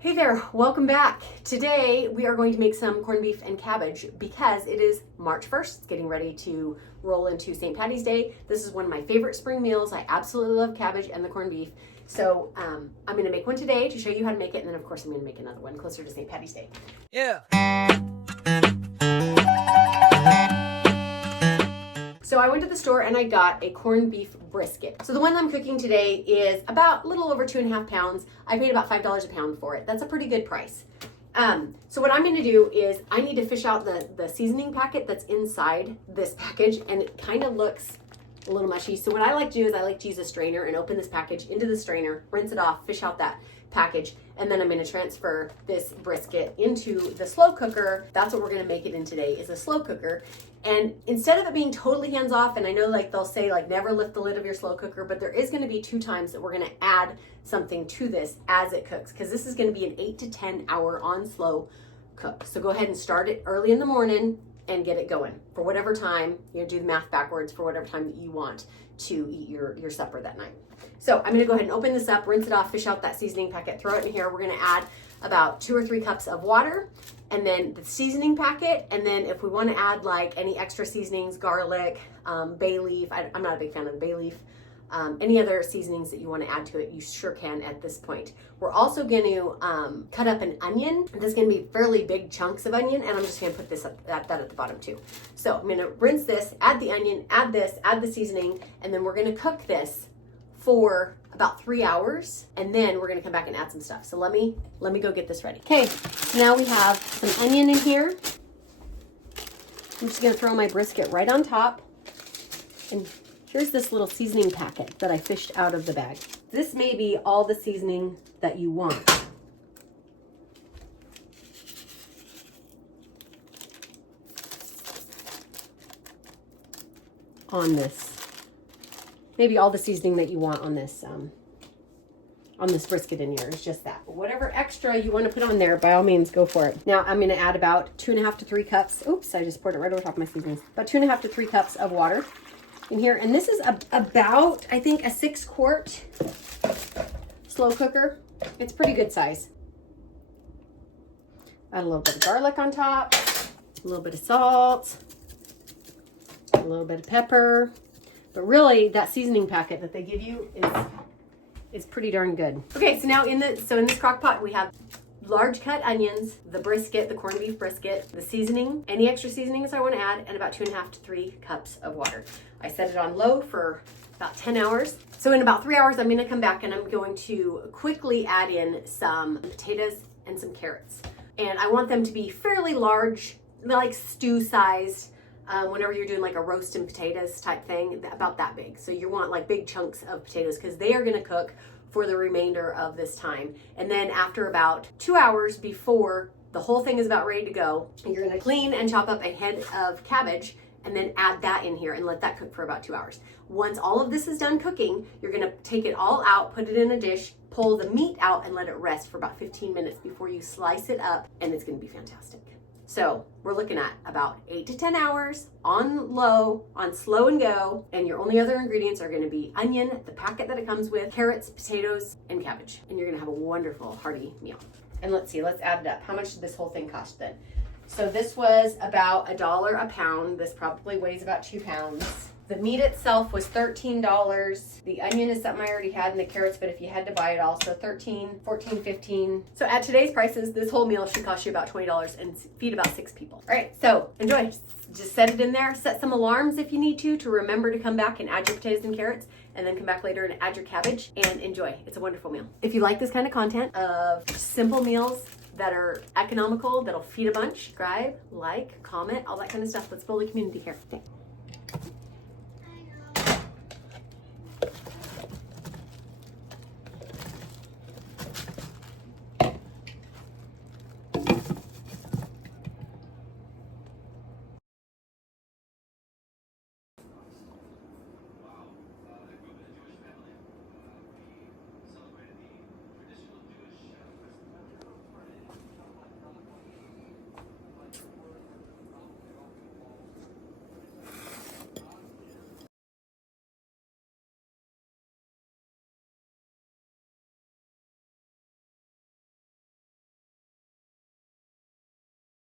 Hey there, welcome back. Today we are going to make some corned beef and cabbage because it is March 1st. It's getting ready to roll into St. Patty's Day. This is one of my favorite spring meals. I absolutely love cabbage and the corned beef. So I'm gonna make one today to show you how to make it, and then of course I'm gonna make another one closer to St. Patty's Day. Yeah. So I went to the store and I got a corned beef brisket. So the one I'm cooking today is about a little over 2.5 pounds. I paid about $5 a pound for it. That's a pretty good price. So what I'm gonna do is I need to fish out the seasoning packet that's inside this package, and it kind of looks a little mushy. So what I like to do is I like to use a strainer and open this package into the strainer, rinse it off, fish out that package, and then I'm going to transfer this brisket into the slow cooker. That's what we're going to make it in today, is a slow cooker. And instead of it being totally hands off, and I know like they'll say like never lift the lid of your slow cooker, but there is going to be 2 times that we're going to add something to this as it cooks, because this is going to be an 8 to 10 hour on slow cook. So go ahead and start it early in the morning and get it going for whatever time, do the math backwards, for whatever time that you want to eat your supper that night. So I'm gonna go ahead and open this up, rinse it off, fish out that seasoning packet, throw it in here. We're gonna add about 2 or 3 cups of water, and then the seasoning packet, and then if we wanna add like any extra seasonings, garlic, bay leaf, I'm not a big fan of the bay leaf, any other seasonings that you want to add to it, you sure can at this point. We're also going to cut up an onion. This is going to be fairly big chunks of onion, and I'm just going to put this up that at the bottom too. So I'm going to rinse this, add the onion, add this, add the seasoning, and then we're going to cook this for about 3 hours, and then we're going to come back and add some stuff. So let me go get this ready. Okay, so now we have some onion in here. I'm just going to throw my brisket right on top, and here's this little seasoning packet that I fished out of the bag. This may be all the seasoning that you want. On this. Maybe all the seasoning that you want on this brisket in here is just that. But whatever extra you want to put on there, by all means, go for it. Now I'm going to add about 2.5 to 3 cups. Oops, I just poured it right over top of my seasonings. About 2.5 to 3 cups of water in here, and this is about, I think, a 6-quart slow cooker. It's pretty good size. Add a little bit of garlic on top, a little bit of salt, a little bit of pepper, but really that seasoning packet that they give you is pretty darn good. Okay, so now in this crock pot we have large cut onions, the brisket, the corned beef brisket, the seasoning, any extra seasonings I want to add, and about 2.5 to 3 cups of water. I set it on low for about 10 hours. So in about 3 hours, I'm going to come back and I'm going to quickly add in some potatoes and some carrots. And I want them to be fairly large, like stew sized. Whenever you're doing like a roast and potatoes type thing, about that big. So you want like big chunks of potatoes, because they are going to cook for the remainder of this time. And then after about 2 hours, before the whole thing is about ready to go, you're going to clean and chop up a head of cabbage and then add that in here and let that cook for about 2 hours. Once all of this is done cooking, you're going to take it all out, put it in a dish, pull the meat out, and let it rest for about 15 minutes before you slice it up, and it's going to be fantastic. So we're looking at about 8 to 10 hours on low, on slow and go, and your only other ingredients are going to be onion, the packet that it comes with, carrots, potatoes, and cabbage. And you're going to have a wonderful, hearty meal. And let's see, let's add it up. How much did this whole thing cost then? So this was about $1 a pound. This probably weighs about 2 pounds. The meat itself was $13. The onion is something I already had, and the carrots, but if you had to buy it all, so $13, $14, $15. So at today's prices, this whole meal should cost you about $20 and feed about 6 people. All right, so enjoy. Just set it in there. Set some alarms if you need to remember to come back and add your potatoes and carrots, and then come back later and add your cabbage, and enjoy. It's a wonderful meal. If you like this kind of content of simple meals that are economical, that'll feed a bunch, subscribe, like, comment, all that kind of stuff. Let's build a community here. Thanks.